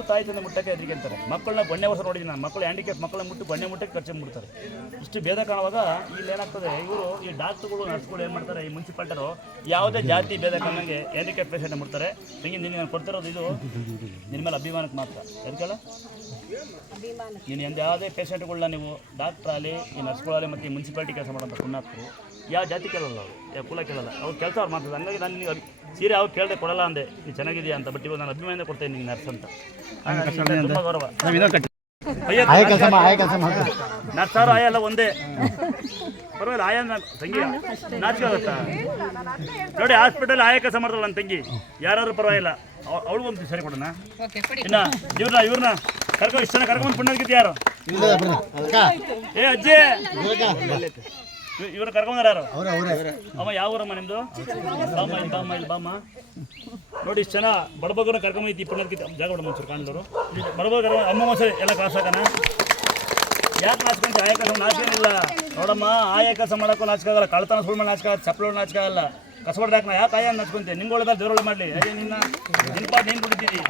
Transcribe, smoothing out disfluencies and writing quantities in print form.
ಹೆತ್ತು ತಾಯಿ ತಂದೆ ಮುಟ್ಟಕ್ಕೆ ಹೆದರಿಕೆ ಅಂತಾರೆ. ಮಕ್ಕಳನ್ನ ಬಣ್ಣೆ ವರ್ಷ ನೋಡಿದ್ದೀನಿ ನಾನು, ಮಕ್ಕಳು ಹ್ಯಾಂಡಿಕ್ಯಾಪ್ ಮಕ್ಕಳನ್ನ ಮುಟ್ಟು ಬಣ್ಣೆ ಮುಟ್ಟಕ್ಕೆ ಖರ್ಚು ಮಾಡ್ತಾರೆ. ಇಷ್ಟು ಭೇದ ಕಾಣುವಾಗ ಇಲ್ಲಿ ಏನಾಗ್ತದೆ, ಇವರು ಈ ಡಾಕ್ಟ್ರುಗಳು ನರ್ಸ್ಗಳು ಏನು ಮಾಡ್ತಾರೆ, ಈ ಮುನ್ಸಿಪಾಲ್ಟರು ಯಾವುದೇ ಜಾತಿ ಭೇದ ಕಾಣಂಗೆ ಹ್ಯಾಂಡಿಕ್ಯಾಪ್ ಪೇಷೆಂಟ್ ಮುಡ್ತಾರೆ. ತಂಗಿ ನಿನ್ನ ನಾನು ಕೊಡ್ತಿರೋದು ಇದು ನಿನ್ನ ಮೇಲೆ ಅಭಿಮಾನಕ್ಕೆ ಮಾತ್ರ. ಅದಕ್ಕೆಲ್ಲ ನೀನು ಯಾವುದೇ ಪೇಷೆಂಟ್ಗಳನ್ನ ನೀವು ಡಾಕ್ಟ್ರಾಗಲಿ ಈ ನರ್ಸ್ಗಳಾಗಲಿ ಮತ್ತು ಈ ಮುನ್ಸಿಪಾಲ್ಟಿ ಕೆಲಸ ಮಾಡೋಂಥ ಪುಣ್ಯಾತ್ಮರು ಯಾವ ಜಾತಿ ಕೇಳಲ್ಲ, ಅವರು ಯಾವ ಕುಲ ಕೇಳಲ್ಲ, ಅವ್ರು ಕೆಲಸ ಅವ್ರು ಮಾಡ್ತಾರೆ. ಹಂಗಾಗಿ ನಾನು ನಿನಗೆ ಸೀರೆ ಅವ್ರು ಕೇಳದೆ ಕೊಡಲ್ಲ ಅಂದೆ, ನೀನು ಚೆನ್ನಾಗಿದೆಯಾ ಅಂತ. ಬಟ್ ಇವಾಗ ನಾನು ಅಭಿಮಾನ ಕೊಡ್ತೇನೆ ನಿಂಗೆ ನರ್ಸ್ ಅಂತ, ತುಂಬ ಗೌರವ. ನರ್ಸಾರು ಆಯ ಎಲ್ಲ ಒಂದೇ, ಪರವಾಗಿಲ್ಲ. ಆಯ ತಂಗಿ ನಾಚಿಕೆ ಆಗುತ್ತಾ ನೋಡಿ, ಹಾಸ್ಪಿಟಲ್ ಆಯ ಕೆಲಸ ಮಾಡ್ತಾಳೆ ನನ್ನ ತಂಗಿ, ಯಾರಾದ್ರೂ ಪರವಾಗಿಲ್ಲ, ಅವಳು ಒಂದು ಸರಿ ಕೊಡೋಣ. ಇನ್ನು ಇವ್ರನ್ನ ಕರ್ಕೊಂಡು ಇಷ್ಟು ಜನ ಕರ್ಕೊಂಡು ಪುಣ್ಯದಕ್ಕೆ ಯಾರು ಏ ಅಜ್ಜಿ ಇವ್ರು ಕರ್ಕೊಂಡ್ರ ಯಾರು? ಅಮ್ಮ ಯಾವ ಊರಮ್ಮ ನಿಮ್ದು? ಬಾಮ್ಮ ಇಲ್ಲಿ ಬಾಮ್ಮ. ನೋಡಿ ಇಷ್ಟು ಜನ ಬಡಬಗ್ಗನ ಕರ್ಕೊಂಬೈತಿ ಪುಣ್ಯದಕ್ಕೆ ಜಾಗ ಬಿಡ ಮನ್ಸೂರು ಕಾಣಲವರು ಬಡಬಗ್ಗ ಕರ್ಕೊಂಡು ಅಮ್ಮ ಸರಿ ಎಲ್ಲ ಕ್ಲಾಸ್ ಹಾಕೋಣ. ಯಾಕೆ ನಾಚ್ಕೊಂತ? ಆಯ ಕೆಲಸ ನಾಚಿಕೆನಿಲ್ಲ ನೋಡಮ್ಮ, ಆಯ ಕೆಲಸ ಮಾಡೋಕ್ಕೂ ನಾಚಿಕಾಗಲ್ಲ, ಕಳ್ತನ ಸುಳ್ಳು ಮಾಡಿ ನಾಚಿಕಾಗಲ್ಲ, ಚಪ್ಪಲು ನಾಚಿಕಾಗಲ್ಲ, ಕಸಬಡ್ದಾಕ ಯಾಕೆ ಆಯ ನಾಚ್ಕೊಂತೆ? ನಿಂಗೆ ಒಳ್ಳೆದ ದೇವ್ರೊಳ್ಳೆ ಮಾಡಲಿ. ನಿನ್ನ ಪಾಟ್ ನೀನು ಕುಡಿತೀನಿ.